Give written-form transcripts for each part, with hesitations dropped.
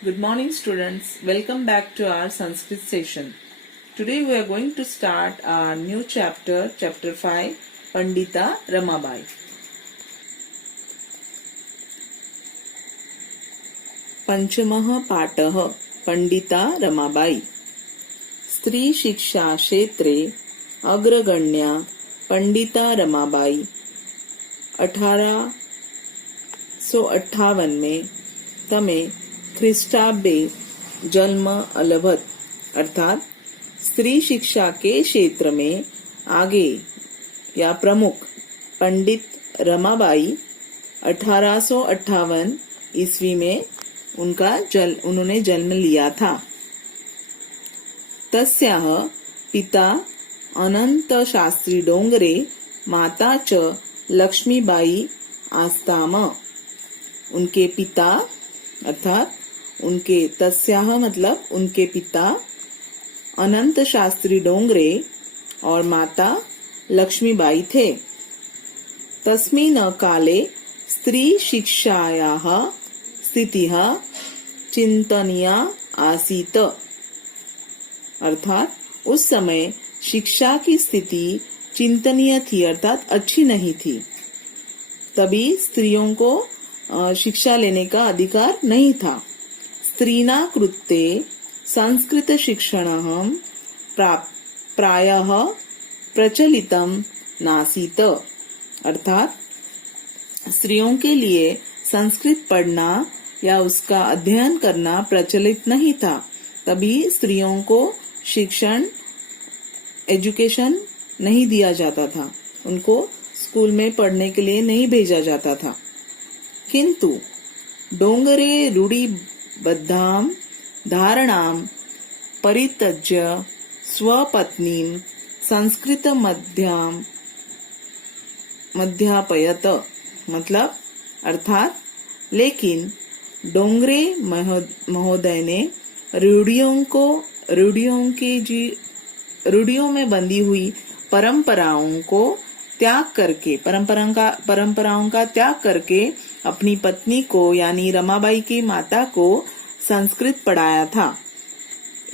Good morning students. Welcome back to our Sanskrit session. Today we are going to start our new chapter, chapter 5, Pandita Ramabai. पंचमः पाठः पंडिता रमाबाई. स्त्री शिक्षा क्षेत्रे अग्रगण्या पंडिता रमाबाई 1858 में तमे ख्रिस्टाब्दे जन्म अलभत अर्थात स्त्री शिक्षा के क्षेत्र में आगे या प्रमुख पंडित रमाबाई 1858 ईस्वी में उन्होंने जन्म लिया था. तस्याः पिता अनंत शास्त्री डोंगरे माता च लक्ष्मीबाई आस्ताम. उनके पिता अर्थात उनके तस्याः मतलब उनके पिता अनंत शास्त्री डोंगरे और माता लक्ष्मीबाई थे. तस्मिन् काले स्त्री शिक्षायाः स्थितिः चिंतनीया आसीत. अर्थात उस समय शिक्षा की स्थिति चिंतनीय थी अर्थात अच्छी नहीं थी. तभी स्त्रियों को शिक्षा लेने का अधिकार नहीं था. स्त्रीणा कृते संस्कृत शिक्षणं प्रायः प्रचलितं नासीत. अर्थात स्त्रियों के लिए संस्कृत पढ़ना या उसका अध्ययन करना प्रचलित नहीं था. तभी स्त्रियों को शिक्षण एजुकेशन नहीं दिया जाता था. उनको स्कूल में पढ़ने के लिए नहीं भेजा जाता था. किंतु डोंगरे रूढ़िबद्धां धारणां परित्यज्य स्वपत्नीं संस्कृत मध्यापयत. मतलब अर्थात लेकिन डोंगरे महोदय ने रूढ़ियों में बंधी हुई परंपराओं का त्याग करके अपनी पत्नी को यानी रमाबाई की माता को संस्कृत पढ़ाया था.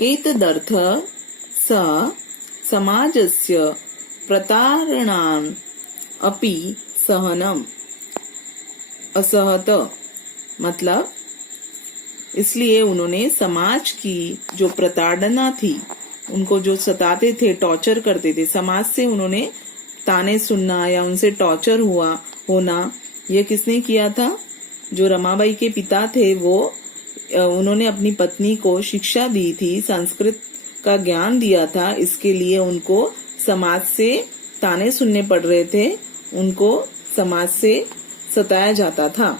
एतदर्थ स समाजस्य प्रतारणान् अपि सहनम् असहत. मतलब इसलिए उन्होंने समाज की जो प्रताड़ना थी, उनको जो सताते थे, टॉर्चर करते थे, समाज से उन्होंने ताने सुनना या उनसे टॉर्चर होना ये किसने किया था? जो रमाबाई के पिता थे वो उन्होंने अपनी पत्नी को शिक्षा दी थी, संस्कृत का ज्ञान दिया था. इसके लिए उनको समाज से ताने सुनने पड़ रहे थे, उनको समाज से सताया जाता था.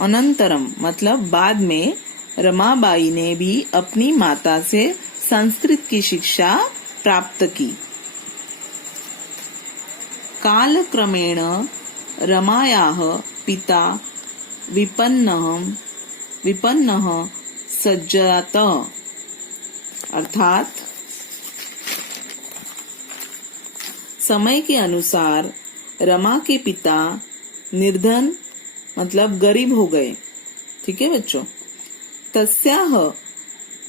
अनंतरम मतलब बाद में रमाबाई ने भी अपनी माता से संस्कृत की शिक्षा प्राप्त की. कालक्रमेण रमायाः पिता विपन्नः सज्जात. अर्थात समय के अनुसार रमा के पिता निर्धन मतलब गरीब हो गए. ठीक है बच्चों. तस्याः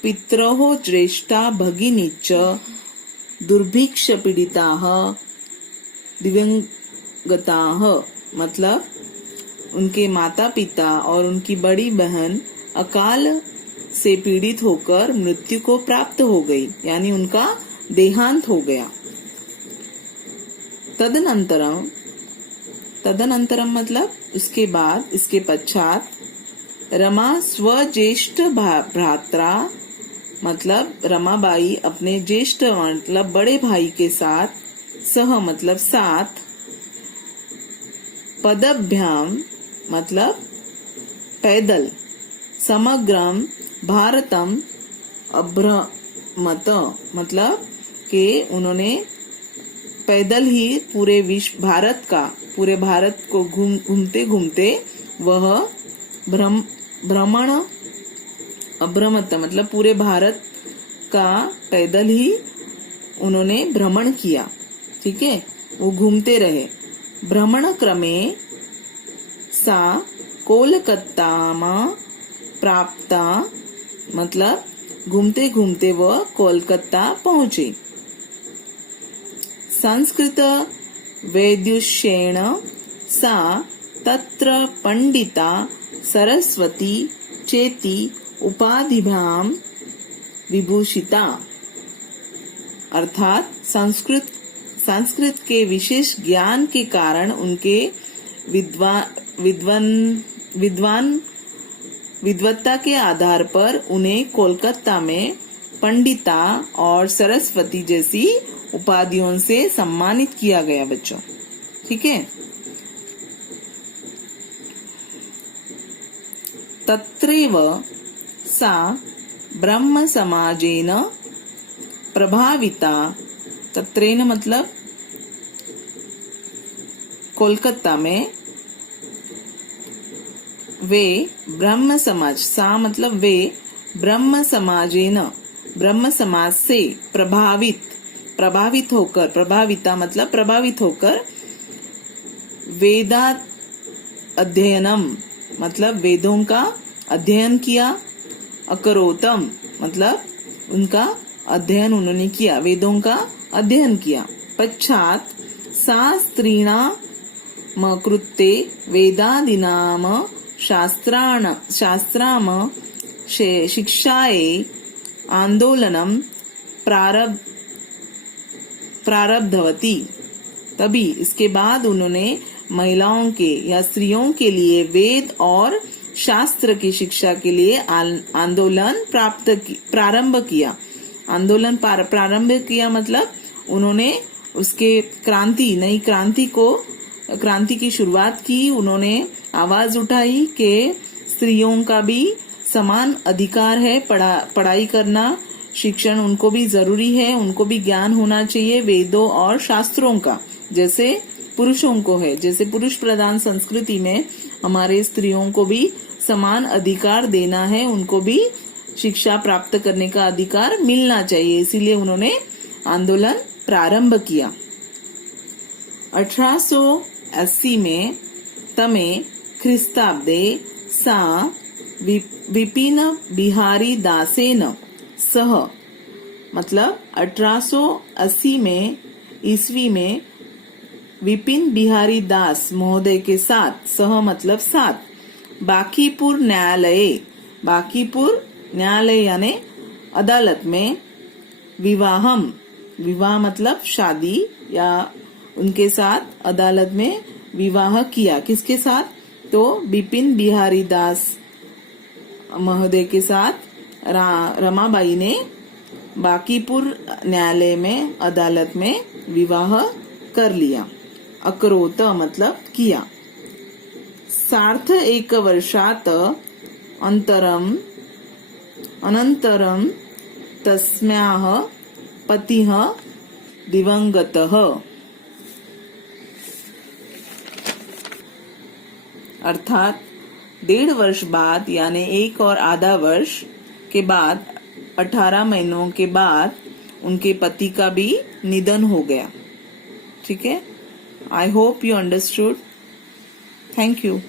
पितरः ज्येष्ठा भगिनी च दुर्भिक्ष पीड़िताः दिवंगताः. मतलब उनके माता पिता और उनकी बड़ी बहन अकाल से पीड़ित होकर मृत्यु को प्राप्त हो गई, यानी उनका देहांत हो गया. तदनंतरम मतलब उसके बाद, इसके पश्चात रमा स्वज्येष्ठ भ्रात्रा मतलब रमाबाई अपने ज्येष्ठ मतलब बड़े भाई के साथ, सह मतलब साथ, पदभ्याम मतलब पैदल, समग्रम भारतम अभ्रमत मतलब कि उन्होंने पैदल ही पूरे पूरे भारत को घूमते घूमते वह भ्रमण अभ्रमत मतलब पूरे भारत का पैदल ही उन्होंने भ्रमण किया. ठीक है, वो घूमते रहे. भ्रमण क्रमे सा कोलकाता प्राप्ता मतलब घूमते घूमते वह कोलकाता पहुंचे। संस्कृत वैदुष्येण सा तत्र पंडिता सरस्वती चेति उपाधिभ्यां विभूषिता। अर्थात संस्कृत के विशेष ज्ञान के कारण उनके विद्वत्ता के आधार पर उन्हें कोलकाता में पंडिता और सरस्वती जैसी उपाधियों से सम्मानित किया गया बच्चों। ठीक है। तत्रैव सा ब्रह्म समाजेन प्रभाविता। तत्रेन मतलब कोलकाता में वे ब्रह्म समाज, सा मतलब वे ब्रह्म समाजेन ब्रह्म समाज से प्रभावित होकर, प्रभाविता मतलब प्रभावित होकर, वेदा अध्ययनम मतलब वेदों का अध्ययन किया, अकरोतम मतलब उनका अध्ययन उन्होंने किया, वेदों का अध्ययन किया। पश्चात शास्त्रीणाम कृते वेदादीनाम शास्त्राम शिक्षाये आंदोलनम प्रारब्धवती। तभी इसके बाद उन्होंने महिलाओं के या स्त्रियों के लिए वेद और शास्त्र की शिक्षा के लिए आंदोलन प्रारंभ किया। आंदोलन प्रारंभ किया मतलब उन्होंने उसके नई क्रांति की शुरुआत की। उन्होंने आवाज उठाई कि स्त्रियों का भी समान अधिकार है, पढ़ाई करना, शिक्षण उनको भी जरूरी है, उनको भी ज्ञान होना चाहिए वेदों और शास्त्रों का, जैसे पुरुषों को है। जैसे पुरुष प्रधान संस्कृति में हमारे स्त्रियों को भी समान अधिकार देना है, उनको भी शिक्षा प्राप्त करने का अधिकार मिलना चाहिए, इसीलिए उन्होंने आंदोलन प्रारंभ किया। 1880 में तमे ख्रिस्ताब्दे सा विपिन बिहारी दासेन सह मतलब 1880 में ईस्वी में विपिन बिहारी दास महोदय के साथ, सह मतलब साथ, बांकीपुर न्यायालय यानी अदालत में विवाह मतलब शादी, या उनके साथ अदालत में विवाह किया। किसके साथ? तो बिपिन बिहारी दास महोदय के साथ रमाबाई ने बांकीपुर न्यायालय में अदालत में विवाह कर लिया। अकरोत मतलब किया। सार्थ एक वर्षात अनंतरम तस्म्याः पतिः दिवंगतः। अर्थात 1.5 वर्ष बाद यानी 1 और आधा वर्ष के बाद 18 महीनों के बाद उनके पति का भी निधन हो गया। ठीक है। I hope you understood. Thank you.